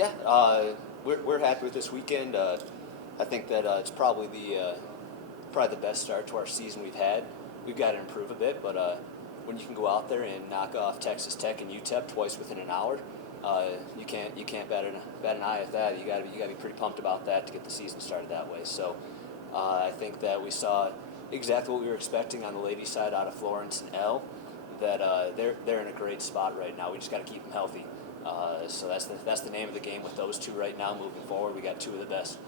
Yeah, we're happy with this weekend. I think that it's probably the best start to our season we've had. We've got to improve a bit, but when you can go out there and knock off Texas Tech and UTEP twice within an hour, you can't bat an eye at that. You got to be pretty pumped about that to get the season started that way. So I think that we saw exactly what we were expecting on the ladies' side out of Florence and Elle. That they're in a great spot right now. We just got to keep them healthy. So that's the name of the game with those two right now. Moving forward, we got two of the best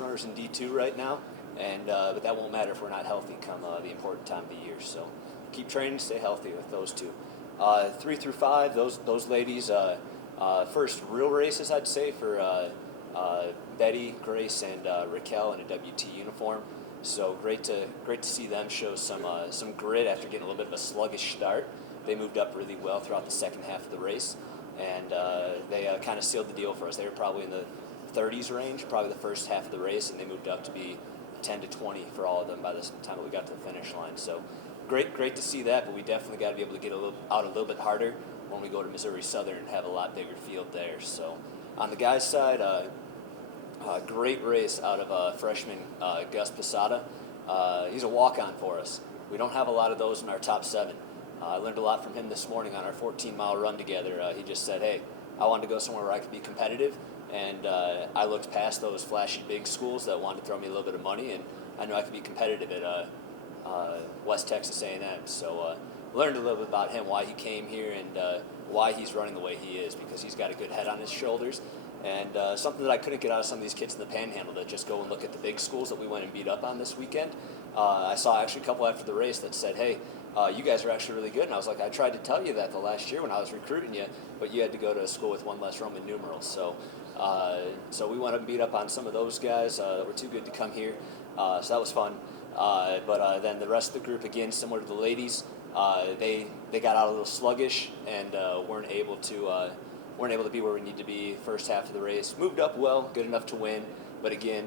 runners in D2 right now, and but that won't matter if we're not healthy come the important time of the year. So keep training, stay healthy with those two. 3 through 5, those ladies, first real races I'd say for Betty, Grace, and Raquel in a WT uniform. So great to see them show some grit after getting a little bit of a sluggish start. They moved up really well throughout the second half of the race, and they kind of sealed the deal for us. They were probably in the 30s range, probably the first half of the race, and they moved up to be 10 to 20 for all of them by the time that we got to the finish line. So great to see that, but we definitely got to be able to get out a little bit harder when we go to Missouri Southern and have a lot bigger field there. So on the guys' side, great race out of freshman Gus Posada. He's a walk-on for us. We don't have a lot of those in our top 7. I learned a lot from him this morning on our 14-mile run together. He just said, hey, I wanted to go somewhere where I could be competitive, and I looked past those flashy big schools that wanted to throw me a little bit of money, and I knew I could be competitive at West Texas A&M. So learned a little bit about him, why he came here, and why he's running the way he is, because he's got a good head on his shoulders. And something that I couldn't get out of some of these kids in the Panhandle that just go and look at the big schools that we went and beat up on this weekend. I saw actually a couple after the race that said, hey, you guys are actually really good. And I was like, I tried to tell you that the last year when I was recruiting you, but you had to go to a school with one less Roman numerals. So we went and beat up on some of those guys that were too good to come here. So that was fun. But then the rest of the group, again, similar to the ladies, they got out a little sluggish and weren't able to be where we need to be first half of the race. Moved up well, good enough to win, but again,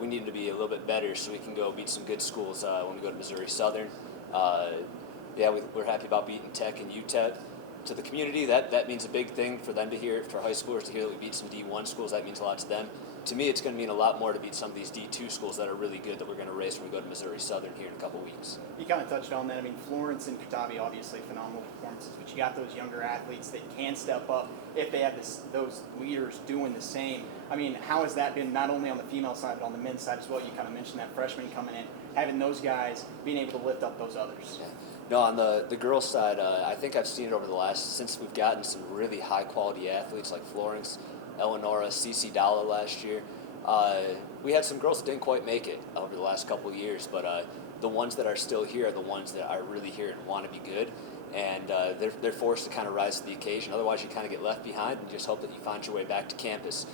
we needed to be a little bit better so we can go beat some good schools when we go to Missouri Southern. We're happy about beating Tech and UTEP. To the community, that means a big thing for them to hear, for high schoolers to hear that we beat some D1 schools. That means a lot to them. To me, it's going to mean a lot more to beat some of these D2 schools that are really good that we're going to race when we go to Missouri Southern here in a couple weeks. You kind of touched on that. I mean, Florence and Katavi, obviously phenomenal performances, but you got those younger athletes that can step up if they have those leaders doing the same. I mean, how has that been not only on the female side, but on the men's side as well? You kind of mentioned that freshman coming in, having those guys being able to lift up those others. Yeah. No, on the girls' side, I think I've seen it over the last, since we've gotten some really high-quality athletes like Florence, Eleonora, Cece Dalla last year. We had some girls that didn't quite make it over the last couple of years, but the ones that are still here are the ones that are really here and want to be good, and they're forced to kind of rise to the occasion. Otherwise, you kind of get left behind and just hope that you find your way back to campus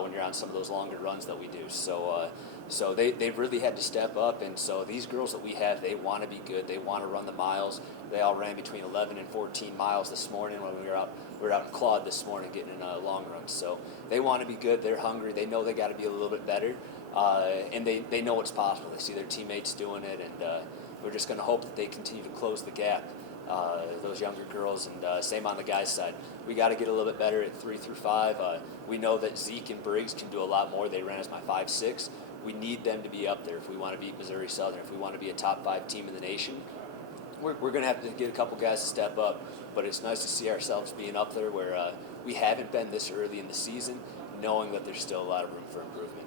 when you're on some of those longer runs that we do. So they've really had to step up, and so these girls that we have, they want to be good. They want to run the miles. They all ran between 11 and 14 miles this morning when we were out. We were out in Claude this morning getting in a long run. So they want to be good. They're hungry. They know they got to be a little bit better, and they know it's possible. They see their teammates doing it, and we're just going to hope that they continue to close the gap. Those younger girls, and same on the guys' side. We got to get a little bit better at 3 through 5. We know that Zeke and Briggs can do a lot more. They ran as my 5-6. We need them to be up there if we want to beat Missouri Southern, if we want to be a top 5 team in the nation. We're going to have to get a couple guys to step up, but it's nice to see ourselves being up there where we haven't been this early in the season, knowing that there's still a lot of room for improvement.